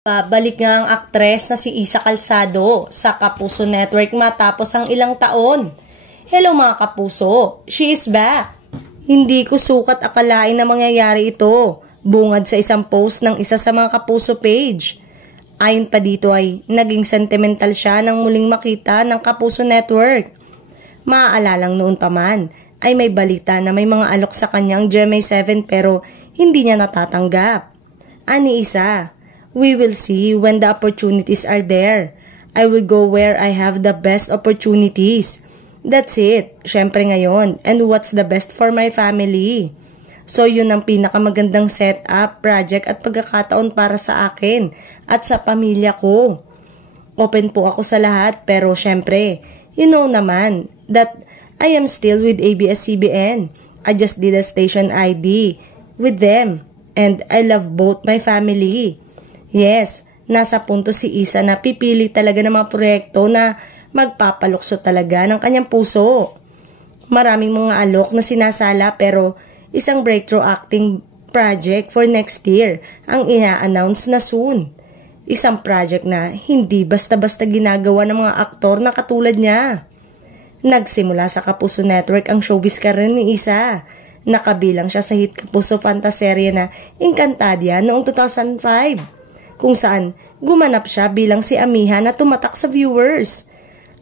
Babalik nga ang aktres na si Isa Calzado sa Kapuso Network matapos ang ilang taon. Hello mga kapuso, she is back. Hindi ko sukat akalain na mangyayari ito, bungad sa isang post ng isa sa mga Kapuso page. Ayon pa dito ay naging sentimental siya nang muling makita ng Kapuso Network. Maaalalang noon pa man ay may balita na may mga alok sa kanyang GMA 7 pero hindi niya natatanggap. Ani Isa, we will see when the opportunities are there. I will go where I have the best opportunities. That's it. Syempre ngayon. And what's the best for my family? So yun ang pinakamagandang setup, project at pagkakataon para sa akin at sa pamilya ko. Open po ako sa lahat pero syempre, you know naman that I am still with ABS-CBN. I just did a station ID with them. And I love both my family. Yes, nasa punto si Isa na pipili talaga ng mga proyekto na magpapalukso talaga ng kanyang puso. Maraming mga alok na sinasala pero isang breakthrough acting project for next year ang ina-announce na soon. Isang project na hindi basta-basta ginagawa ng mga aktor na katulad niya. Nagsimula sa Kapuso Network ang showbiz career ni Isa. Nakabilang siya sa hit Kapuso fantaserye na Encantadia noong 2005, kung saan gumanap siya bilang si Amiha na tumatak sa viewers.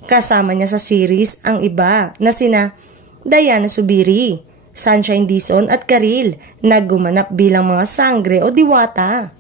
Kasama niya sa series ang iba na sina Diana Subiri, Sunshine Dizon at Karil na gumanap bilang mga sangre o diwata.